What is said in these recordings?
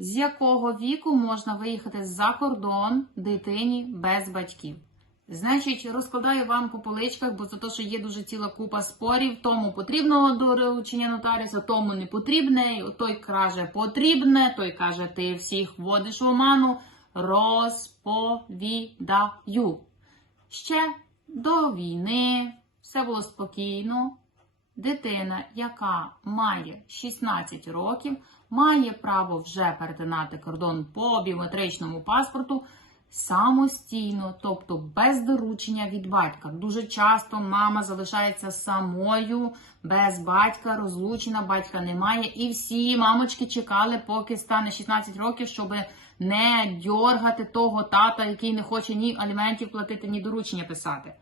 З якого віку можна виїхати за кордон дитині без батьків? Значить, розкладаю вам по поличках, бо за те, що є дуже ціла купа спорів, тому потрібно доручення нотаріуса, тому не потрібне. Той каже потрібне, той каже, ти всіх вводиш в оману. Розповідаю. Ще до війни все було спокійно. Дитина, яка має 16 років, має право вже перетинати кордон по біометричному паспорту самостійно, тобто без доручення від батька. Дуже часто мама залишається самою, без батька, розлучена, батька немає. І всі мамочки чекали, поки стане 16 років, щоб не дьоргати того тата, який не хоче ні аліментів платити, ні доручення писати.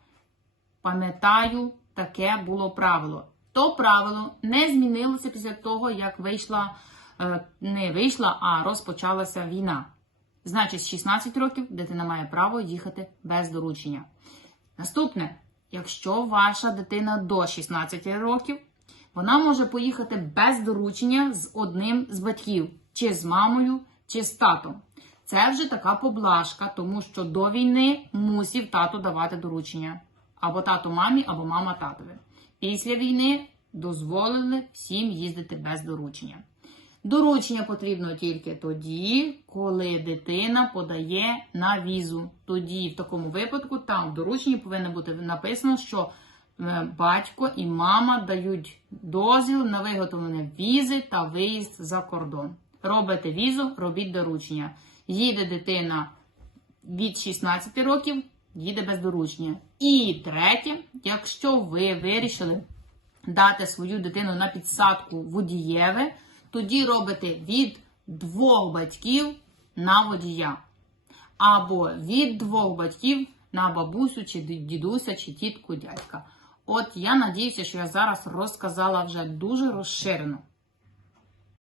Пам'ятаю, таке було правило. То правило не змінилося після того, як вийшла, е, не вийшла, а розпочалася війна. Значить, з 16 років дитина має право їхати без доручення. Наступне, якщо ваша дитина до 16 років, вона може поїхати без доручення з одним з батьків, чи з мамою, чи з татом. Це вже така поблажка, тому що до війни мусів тато давати доручення. Або тато мамі, або мама татові. Після війни дозволили всім їздити без доручення. Доручення потрібно тільки тоді, коли дитина подає на візу. Тоді, в такому випадку, там в дорученні повинно бути написано, що е, батько і мама дають дозвіл на виготовлення візи та виїзд за кордон. Робите візу, робіть доручення. Їде дитина від 16 років, їде без доручення. І третє, якщо ви вирішили дати свою дитину на підсадку водієве, тоді робите від двох батьків на водія. Або від двох батьків на бабусю, чи дідуся, чи тітку, дядька. От я надіюся, що я зараз розказала вже дуже розширено.